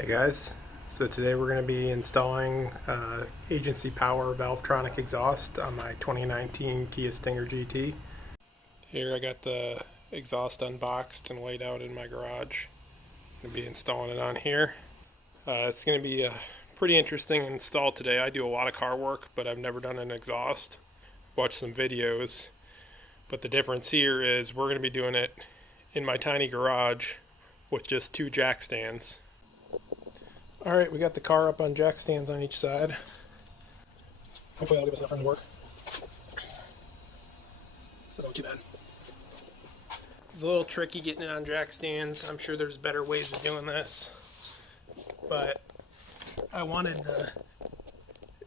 Hey guys, so today we're going to be installing Agency Power Valvetronic exhaust on my 2019 Kia Stinger GT. Here I got the exhaust unboxed and laid out in my garage. I'm going to be installing it on here. It's going to be a pretty interesting install today. I do a lot of car work, but I've never done an exhaust. I've watched some videos, but the difference here is we're going to be doing it in my tiny garage with just two jack stands. Alright, we got the car up on jack stands on each side. Hopefully that'll give us enough room to work. Doesn't look too bad. It's a little tricky getting it on jack stands. I'm sure there's better ways of doing this. But I wanted the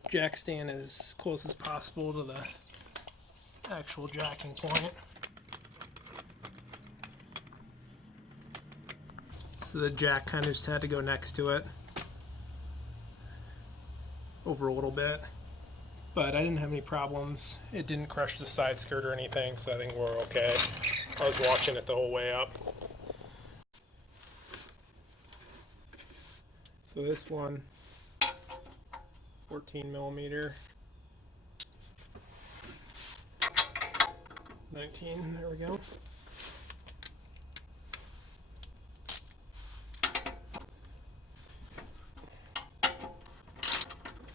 jack stand as close as possible to the actual jacking point. So the jack kind of just had to go next to it. Over a little bit, but I didn't have any problems. It didn't crush the side skirt or anything, so I think we're okay. I was watching it the whole way up. So this one, 14 millimeter, 19, there we go.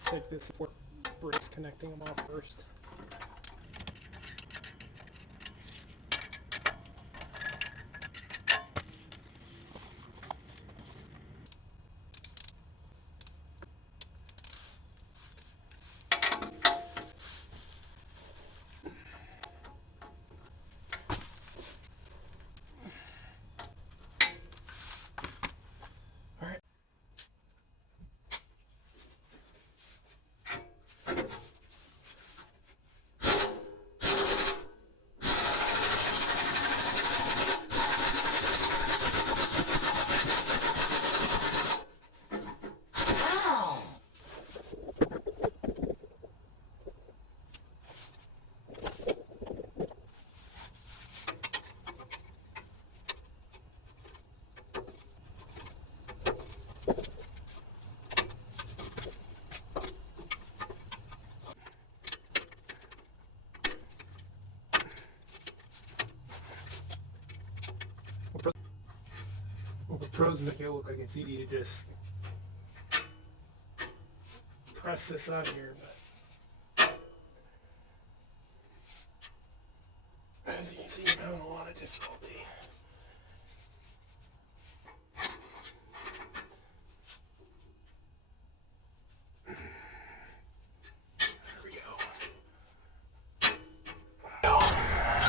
Take this brace connecting them off first. Well, the pros make it look like it's easy to just press this on here, but as you can see, I'm having a lot of difficulty. There we go.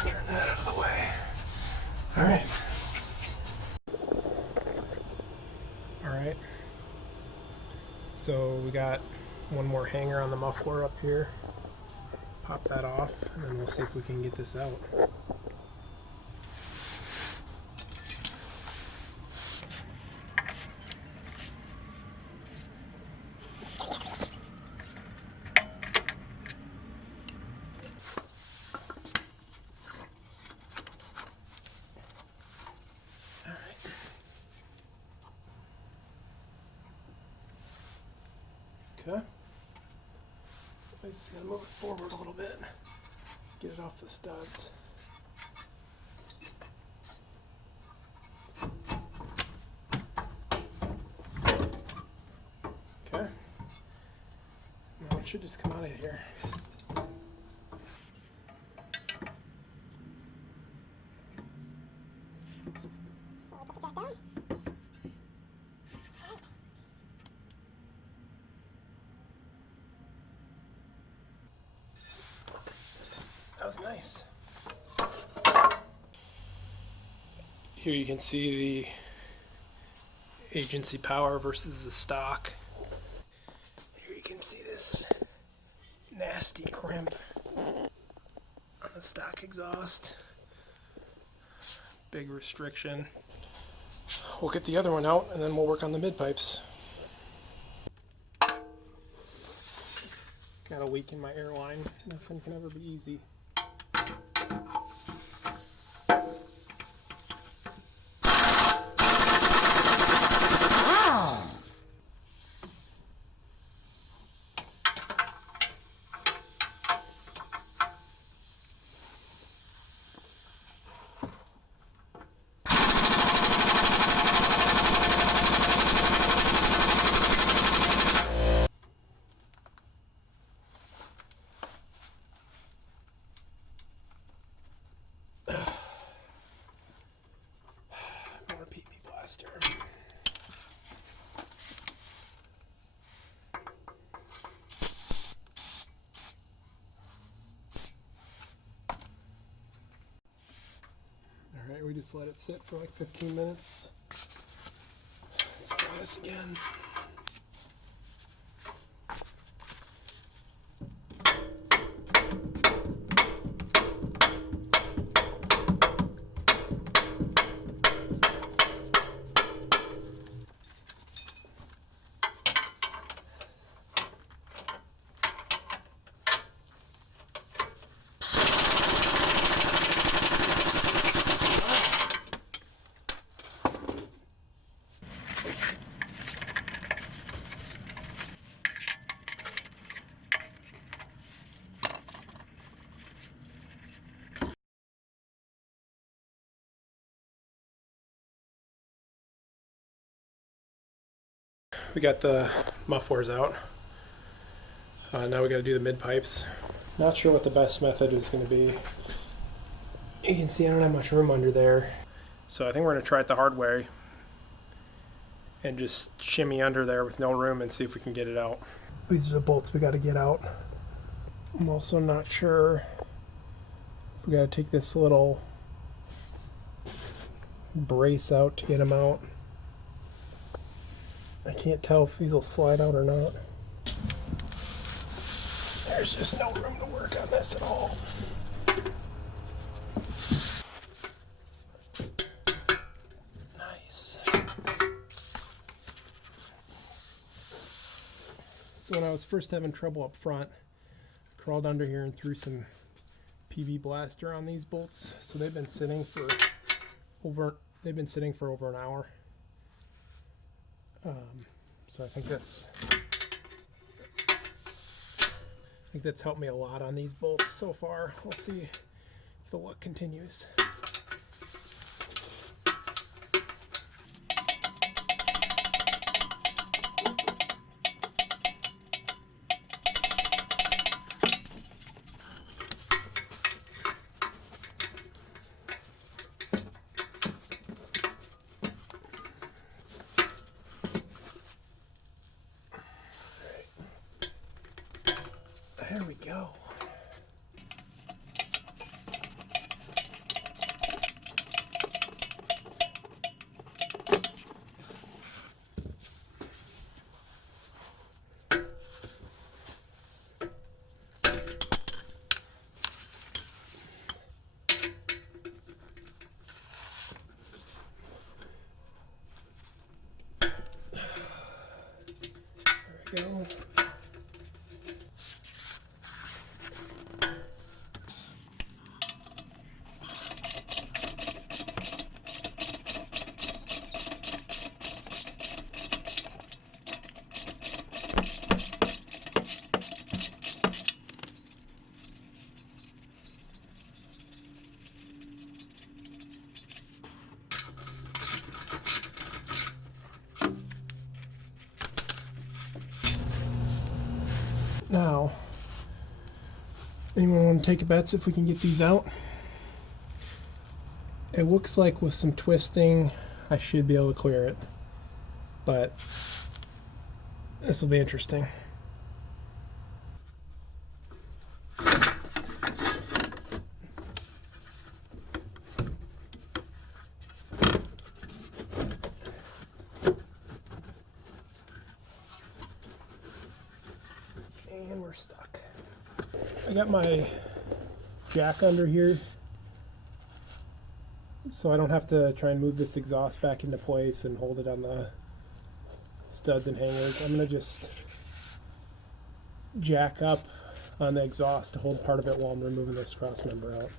Turn that out of the way. All right. Alright, so we got one more hanger on the muffler up here. Pop that off and then we'll see if we can get this out. Okay. I just gotta move it forward a little bit, get it off the studs. Okay. Now it should just come out of here. That was nice. Here you can see the Agency Power versus the stock. Here you can see this nasty crimp on the stock exhaust. Big restriction. We'll get the other one out and then we'll work on the mid pipes. Got a leak in my airline. Nothing can ever be easy. just let it sit for like 15 minutes. Let's try this again. We got the mufflers out. Now we got to do the mid pipes. Not sure what the best method is going to be. You can see I don't have much room under there. So I think we're going to try it the hard way and just shimmy under there with no room and see if we can get it out. These are the bolts we got to get out. I'm also not sure if we got to take this little brace out to get them out. I can't tell if these will slide out or not. There's just no room to work on this at all. Nice. So when I was first having trouble up front, I crawled under here and threw some PV blaster on these bolts. So they've been sitting for over an hour. So I think that's helped me a lot on these bolts so far. We'll see if the luck continues. There we go. There we go. Now, anyone want to take a bet if we can get these out? It looks like with some twisting, I should be able to clear it, but this will be interesting. And we're stuck. I got my jack under here, so I don't have to try and move this exhaust back into place and hold it on the studs and hangers. I'm going to just jack up on the exhaust to hold part of it while I'm removing this cross member out.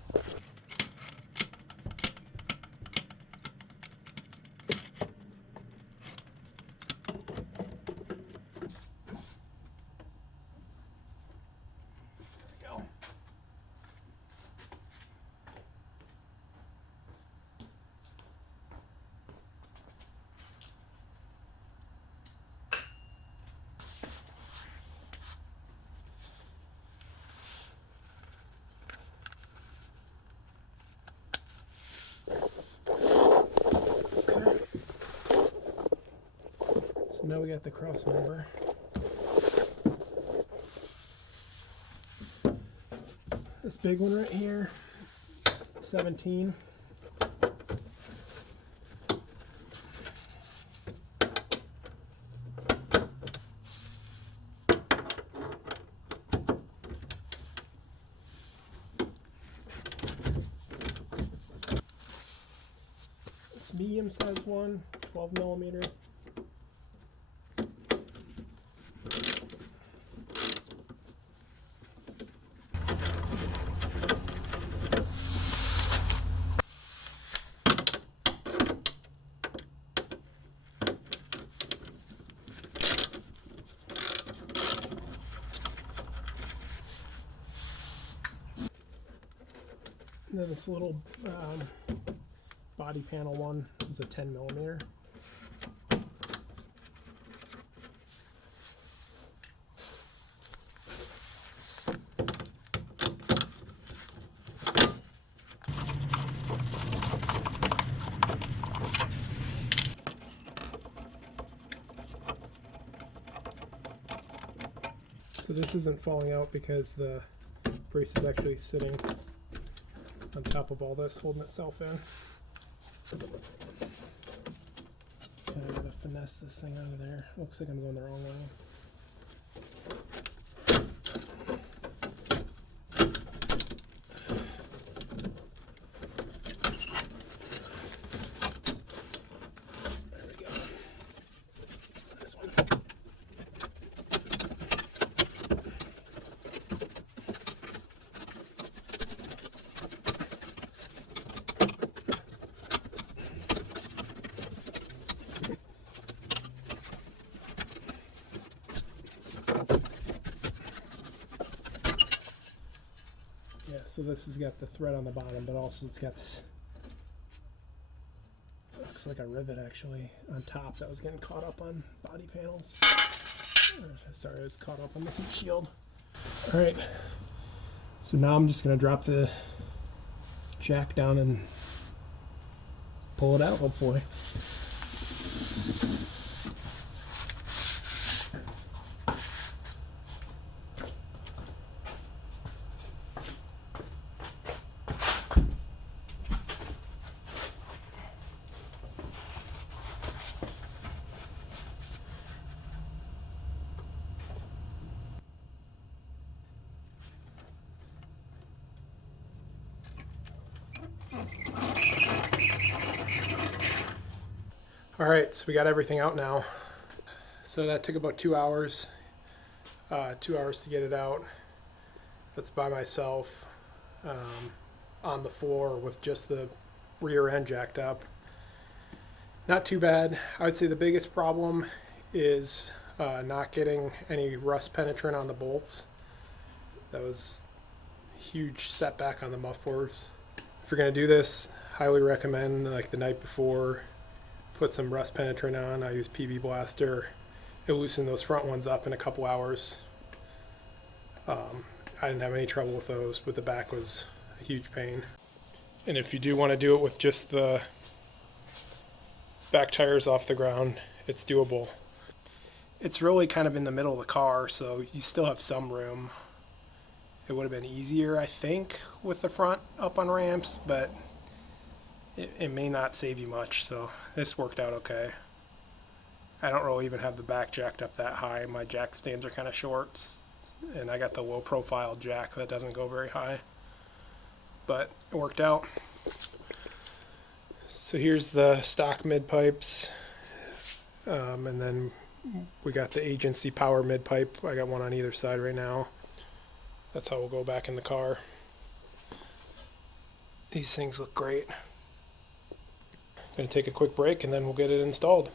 So now we got the cross member. This big one right here, 17. medium size one, 12 millimeter. And then this little body panel one is a 10 millimeter. So this isn't falling out because the brace is actually sitting on top of all this, holding itself in. Kind of gotta finesse this thing out of there. Looks like I'm going the wrong way. There we go. This one. Yeah, so this has got the thread on the bottom, but also it's got this, looks like a rivet actually on top that was getting caught up on body panels. Sorry, I was caught up on the heat shield. All right, so now I'm just gonna drop the jack down and pull it out, hopefully. All right, so we got everything out now. So that took about 2 hours, 2 hours to get it out. That's by myself on the floor with just the rear end jacked up. Not too bad. I would say the biggest problem is not getting any rust penetrant on the bolts. That was a huge setback on the mufflers. If you're gonna do this, highly recommend like the night before, put some rust penetrant on. I use PB Blaster. It loosened those front ones up in a couple hours. I didn't have any trouble with those, but the back was a huge pain. And if you do want to do it with just the back tires off the ground, it's doable. It's really kind of in the middle of the car, so you still have some room. It would have been easier, I think, with the front up on ramps, but it may not save you much, so this worked out okay. I don't really even have the back jacked up that high. My jack stands are kind of short, and I got the low profile jack that doesn't go very high, but it worked out. So here's the stock mid pipes, and then we got the Agency Power mid pipe. I got one on either side right now. That's how we'll go back in the car. These things look great. Gonna take a quick break and then we'll get it installed.